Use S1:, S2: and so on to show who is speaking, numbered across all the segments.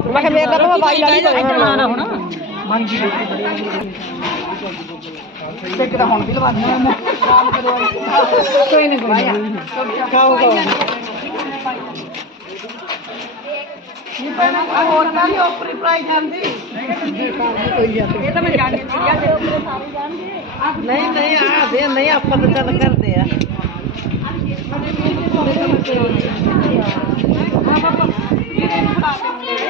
S1: ਮੈਂ ਕਿਹਾ ਮੇਰੇ ਨਾਲ ਭਾਵੇਂ ਬਾਈ ਵਾਲੀ ਹੋਵੇ ਨਾ ਹੁਣ ਤੇ ਕਿਤਾ ਹੁਣ ਵੀ ਲਵਾ ਦਿੰਦਾ ਕੋਈ ਨਹੀਂ ਕੋਈ ਨਹੀਂ ਖਾਓ
S2: ਖਾਓ ਇਹ ਪੈਣਾ ਹੋਰ ਤਾਂ ਨਹੀਂ ਉਪਰੀ ਪ੍ਰਾਈਸ ਜਾਂਦੀ ਇਹ ਤਾਂ ਮੈਂ ਜਾਣਦੀ
S3: ਨਹੀਂ ਨਹੀਂ ਆ ਦੇ ਨਹੀਂ ਆਪਾਂ ਤਾਂ ਚੱਲ ਕਰਦੇ ਆ ਆ ਬਸ ਕਿ ਮੈਂ ਉਧਰ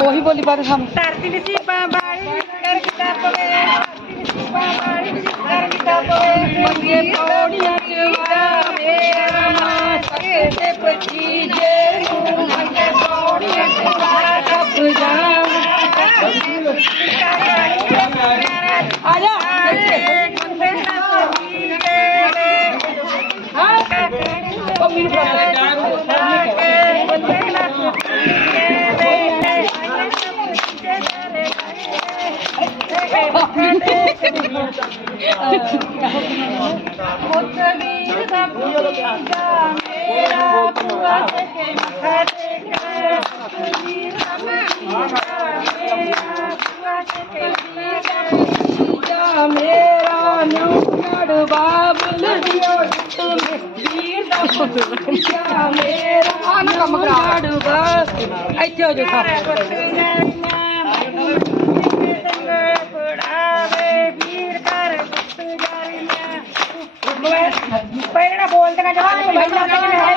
S1: ਉਹੀ ਬੋਲੀ ਬਾਤ ਹਮ ਧਰਤੀ ਵਿੱਚ ਬਾਬਾਲੀ ਕਰ ਕਿਤਾ ਪਵੇ ਧਰਤੀ ਵਿੱਚ ਬਾਬਾਲੀ ਕਰ ਕਿਤਾ ਪਵੇ ਮੰਗੇ कबीर का भतीजा मेरा बुआ के मथा टेका कबीर का भतीजा मेरा बुआ के मथा टेका मेरा नौकर बाबुल दियो तुम्हें वीर का भतीजा मेरा नौकर बाबुल ऐसे हो जो था
S4: ਜਿਹੜਾ ਬੋਲਦੇ ਨਾ ਜਵਾਨ ਕੋਈ ਬਾਈ ਲੱਗਦਾ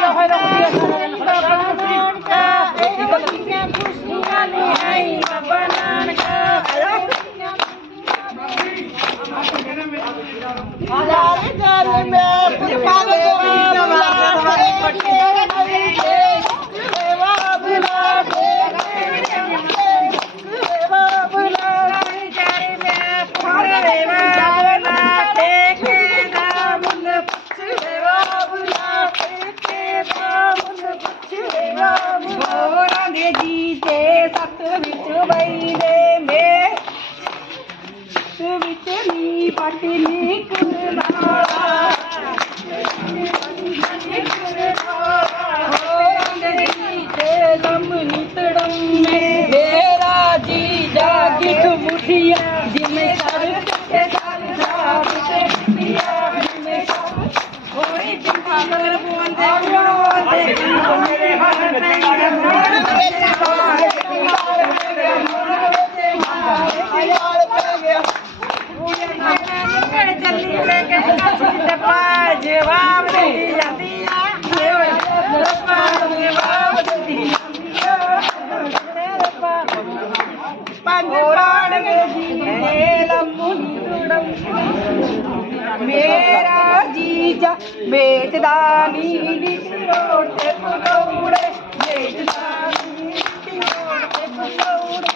S4: ਜੀਜਾ ਵੇਚਦਾ ਨੀ ਰੋਟੇ ਪਕੌੜੇ ਵੇਚਦਾ ਨੀ
S5: ਰੋਟੇ ਪਕੌੜੇ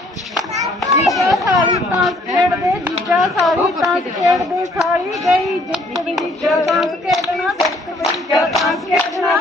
S5: ਜੀਜਾ ਸਾਲੀ ਤਾਂ ਖੇਡਦੇ, ਜੀਜਾ ਸਾਲੀ ਤਾਂ ਖੇਡਦੇ, ਸਾਲੀ ਗਈ ਜਿੱਤ ਵੀ, ਜੀਜਾ ਤਾਂ ਖੇਡਣਾ ਸਿੱਖ ਵੀ, ਜੀਜਾ ਤਾਂ ਖੇਡਣਾ।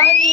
S4: Bye.